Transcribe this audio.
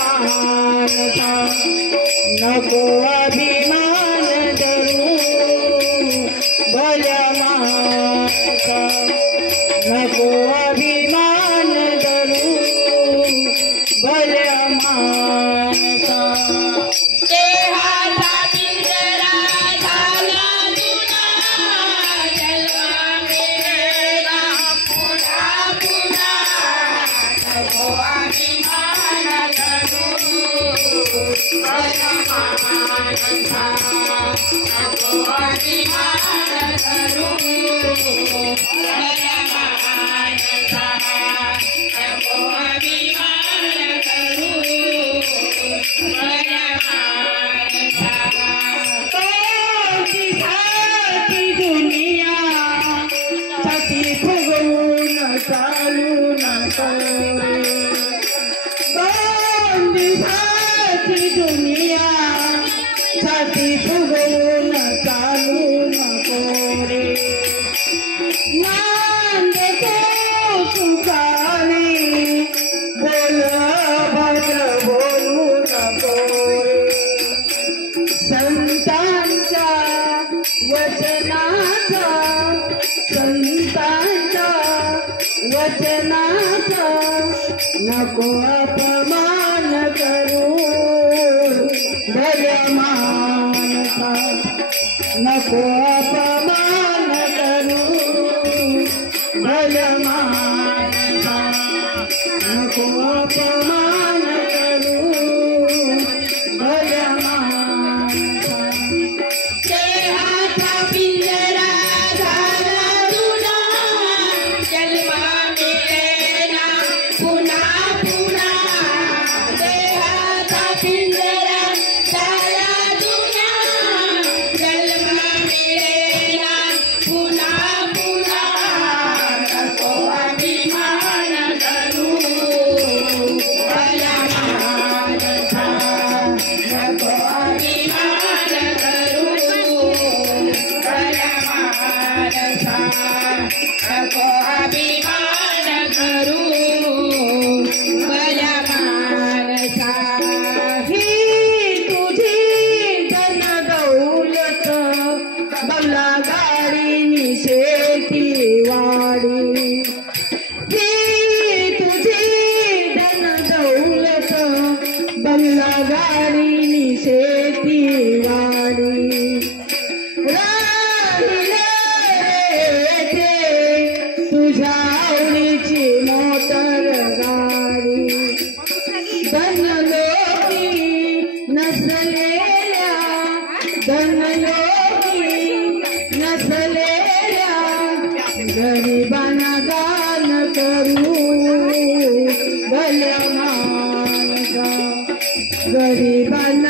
मानता नको अभिमान धरू भल्या मानता नको अभिमान धरू भल्या मानता दुनिया छाती फुगवून चालू नको रे नांद सुखाने बोल भद्र बोलू नको रे संतांच्या वचनाचा नको अपमान करू भल्या मानता नको अपमान करू भल्या मानता नको अपमान करू भल्या मानता देहाचा पिंजरा झाला तुला जन्मा मिळेना पुन्हा पुन्हा देहाचा पिंजरा झाला तुला जन्मा मिळेना पुन्हा पुन्हा नको अभिमान धरू भल्या मानता नको अभिमान धरू भल्या मानता नको अभिमान धरू भल्या मानता ही तुझी धन दौलत बंगला गाडी शेती वाडी ही तुझी धन दौलत बंगला गाडी शेती वाडी राहिलं रे तुझ्या आवडीची मोटर गाडी धनलोकी नसलेल्या गरिबांना दान करू भल्या मानता गरिबांना